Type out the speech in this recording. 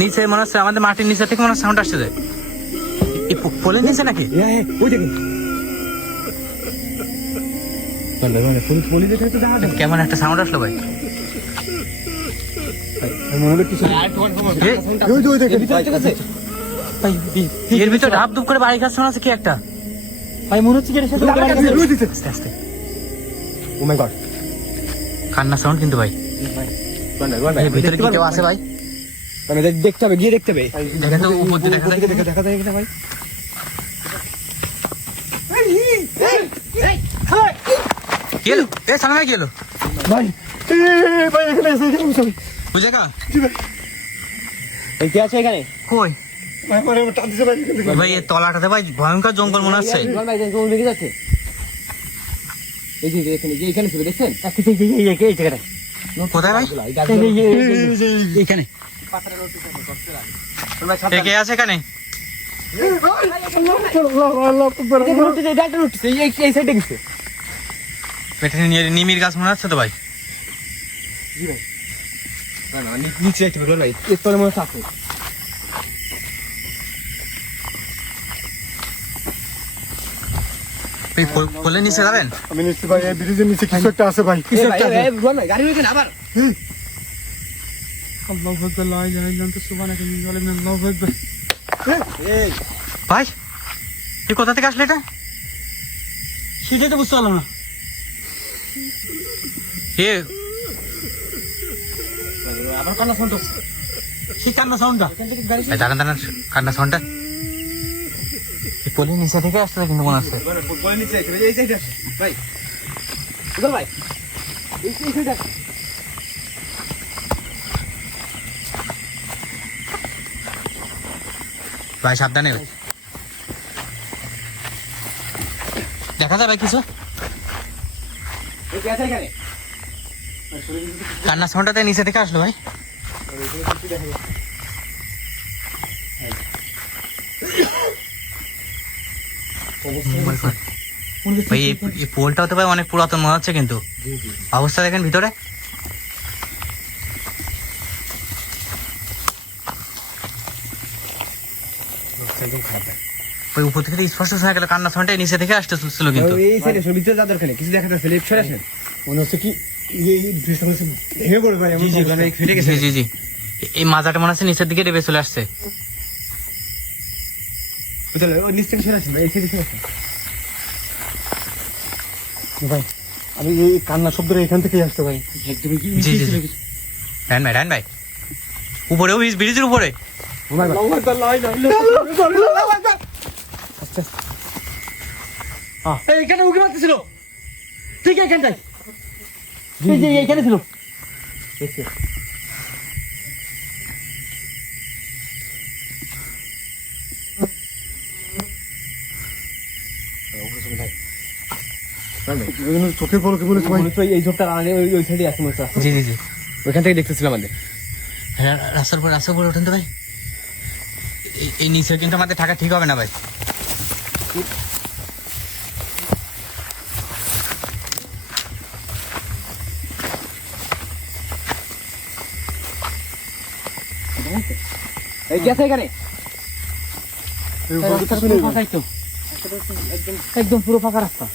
নিচে মনে হচ্ছে আমাদের মাটির নিচে থেকে মনে হচ্ছে সাউন্ড আসছে, এই পোলের নিচে নাকি? ওই দেখুন কেমন একটা সাউন্ড আসলো ভাই। এর ভিতর ধাপ ধুপ করে বাড়ি খাচ্ছে মনে হচ্ছে কি একটা ভাই, মনে হচ্ছে কান্না সাউন্ড কিন্তু ভাই। ভিতরে কি কেউ আছে ভাই? দেখতে হবে, গিয়ে দেখতে হবে। দেখেন তো উপর দিয়ে দেখা যায়, দেখা যায় কিনা ভাই। কি এলো? সামনে ভাই কি এলো ভাই ভাই এখানে আছে, এখানে বসে ওই জায়গা কে আছে এখানে? কই ভাই পরে টান দিছে ভাই। ভাই এই তলাটাতে ভাই ভয়ঙ্কর জঙ্গল মনে হচ্ছে। ভাই জঙ্গল লেগে যাচ্ছে। এই যে এখানে, যে এখানে ছিল দেখছেন? এই জায়গাটা কোথায় ভাই? এইখানে কে আছে এখানে? এই সাইডে গেছে। নিমির গাছ মনে হচ্ছে তো ভাই। নিচে একটা বেরোল ভাই, এর তলে মনে আছে। পোলের নিচে যাবেন? আমি নিশ্চিত ভাই এই ব্রিজের নিচে কিছু একটা আছে ভাই, কিছু একটা আছে। গাড়ি ওইখানে আবার আল্লাহু আকবার, লা ইলাহা ইল্লা আনতা সুবহানাকা ইন্নী যালিম, আল্লাহু আকবার। এই ভাই তুই কোথা থেকে আসলে? এটা সেটাই তো বুঝতে পারলাম না। হে আবার কান্না সাউন্ড হচ্ছে, কি কান্না সাউন্ডটা? ভাই দাঁড়ান দাঁড়ান, কান্না সাউন্ডটা পোলের নিচে থেকে আসছে কিন্তু মনে হচ্ছে। বলে নিচে এই সাইডে ভাই, বুঝল ভাই, এই সাইডে ভাই সাবধানে, দেখা যায় ভাই কিছু? এই কে আছে এখানে? কান্না সাউন্ডটাতে নিচে থেকে আসলো ভাই। ভাই এই পোলটাও তো ভাই অনেক পুরাতন মনে হচ্ছে, কিন্তু অবস্থা দেখেন ভিতরে। ওই উপর থেকে স্পষ্ট শোনা গেল কান্না সাউন্ডটা নিচে থেকে আসতেছিল, কিন্তু এই সাইডে ভিতরে যাদের খানে কিছু দেখা যাচ্ছে, লেফট সাইড আসেন। মনে হচ্ছে কি এই ব্রিজটা হচ্ছে ভেঙে পড়বে ভাই, এমন মানে ফেটে গেছে। জি জি জি, এই মাজাটা মনে হচ্ছে নিচের দিকে ডেবে চলে আসছে। বুঝল ওই নিচ থেকে সরে আসেন ভাই, এই সাইডে সরে আসেন ভাই। আমি এই কান্না শব্দটা এখান থেকেই আসতো ভাই। একদমই কি জি জি জি, ডান ভাই ডান ভাই, উপরেও ব্রিজের উপরে। আল্লাহু আকবার, লা ইলাহা ইল্লা আল্লাহ। আচ্ছা এইখানে উকি মারতেছিল, ঠিক এখানটাই, এই যে এইখানে ছিল। চোখের পলকে বলেছে ভাই, এই ঝোপটা ওই সাইডে আছে মনে হচ্ছে। জি জি জি, ওইখান থেকে দেখতেছিলাম আমাদের। হ্যাঁ রাস্তার উপরে ওঠেন তো ভাই। এই নিচে কিন্তু আমাদের থাকা ঠিক হবে না ভাই। এই গেছে এখানে এই উপরে কিছু নেই ভাই। একদম পুরো ফাঁকা রাস্তা।